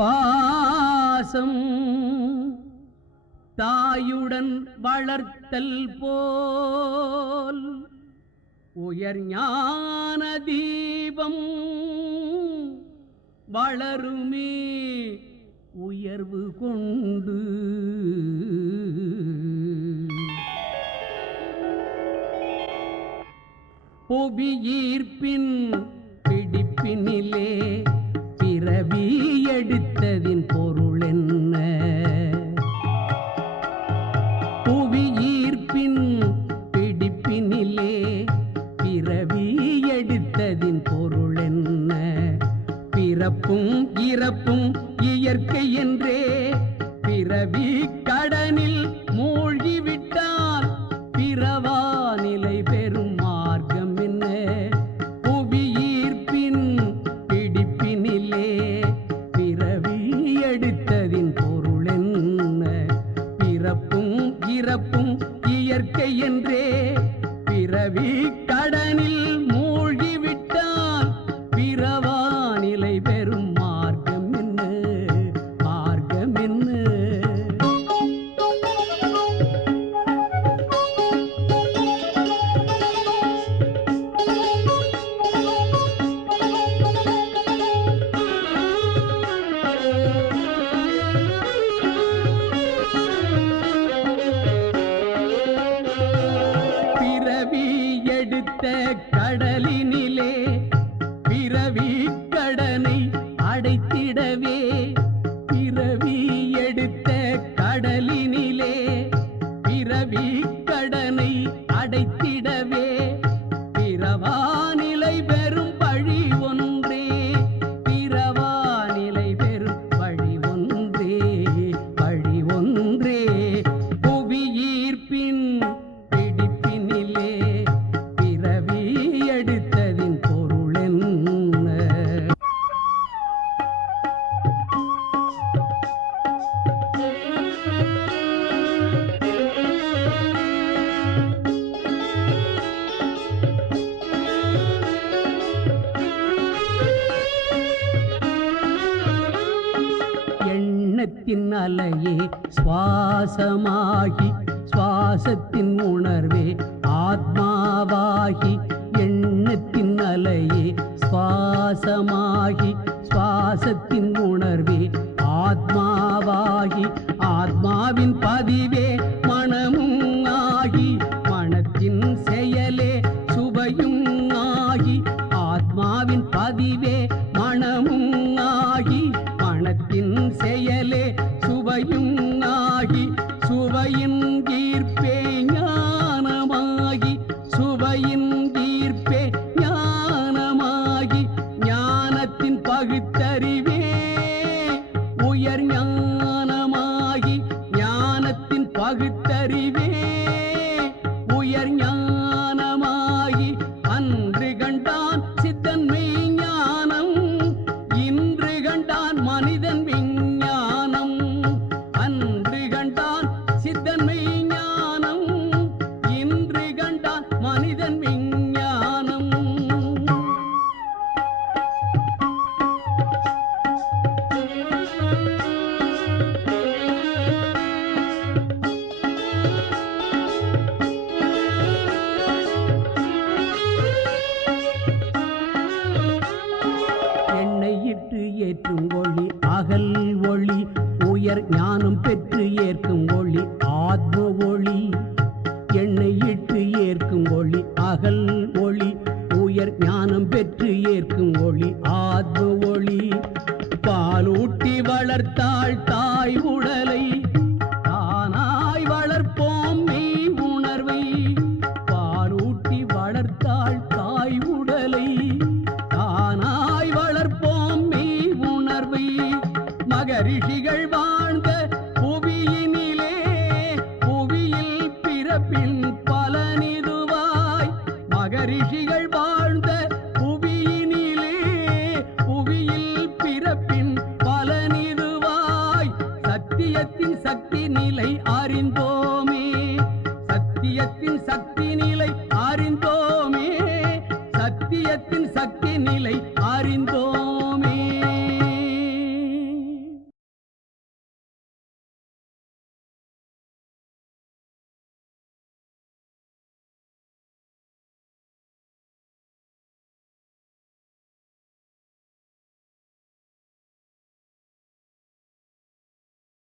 பாசம் தாயுடன் வளர்த்தல் போல் உயர் ஞான தீபம் வளருமே உயர்வு கொண்டு. புவியீர்ப்பின் பிடிப்பினிலே பிறவி எடுத்ததின் பொருள் என்ன? புவியீர்ப்பின் பிடிப்பினிலே பிறவி எடுத்ததின் பொருள் என்ன? பிறப்பும் இறப்பும் இயற்கை என்றே பிறவி கடனில் மூழ்கிவிட்டால் பிறவா நிலை பெறும் மார்க்கம் என்ன? புவியீர்ப்பின் பிடிப்பினிலே பிறவி எடுத்ததின் பொருள் என்ன? பிறப்பும் இறப்பும் இயற்கை என்றே பிறவி கடனில் மூழ்கிவிட்டால் பிறவா நிலை பெறும் மார்க்கம் என்ன? மார்க்கம் என்ன? பிறவி எடுத்த கடலினிலே பிறவி கடனை அடைத்திடவே, பிறவி எடுத்த கடலினிலே பிறவி கடனை அடைத்திடவே பிறவா நிலை பெறும் வழி ஒன்றே, பிறவா நிலை பெறும் வழி ஒன்றே, வழி ஒன்றே. புவியீர்ப்பின் பிடிப்பினிலே பிறவி எடுத்ததின் பொருள் என்ன? எண்ணத்தின் அலையே சுவாசமாகி சுவாசத்தின் உணர்வே ஆத்மாவாகி, எண்ணத்தின் அலையே சுவாசமாகி சுவாசத்தின் உணர்வே ஆத்மாவாகி, ஆத்மாவின் பதிவே மனமும் ஆகி மனத்தின் செயலே சுவையும் ஆகி, ஆத்மாவின் பதிவே மனமும் ஆகி மனத்தின் செயலே சுவையும் ஆகி, சுவையின் ஈர்ப்பே ஞானமாகி, சுவையின் ஈர்ப்பே ஞானமாகி, ஞானத்தின் பகுத்தறிவே உயர் ஞானமாகி, ஞானத்தின் பகுத்தறிவே உயர் ஞானமாகி, அன்று கண்டான் சித்தன் மெய்ஞானம், இன்று கண்டான் மனிதன் விஞ்ஞானம், அன்று கண்டான் சித்தன் மெய்ஞானம், இன்று கண்டான் மனிதன் விஞ்ஞானம். எண்ணெயிட்டு ஏற்றும் ஒளி அகல் ஒளி, உயர் ஞானம் பெற்று ஏற்கும் ஒளி ஆத்ம ஒளி. எண்ணெயிட்டு ஏற்கும் ஒளி அகல் ஒளி, உயர் ஞானம் பெற்று ஏற்கும் ஒளி ஆத்ம ஒளி. பாலூட்டி வளர்த்தாள் தாய் உடலை, தானாய் வளர்ப்போம் மெய் உணர்வை. பாலூட்டி வளர்த்தாள் தாய் உடலை, தானாய் வளர்ப்போம் மெய் உணர்வை. மகரிஷிகள் வாழ்ந்த புவியினிலே புவியில் பிறப்பின் பலனிதுவாய், மகரிஷிகள் வாழ்ந்த புவியினிலே புவியில் பிறப்பின் பலனிதுவாய். சத்தியத்தின் சக்தி நிலை அறிந்தோமே, சத்தியத்தின் சக்தி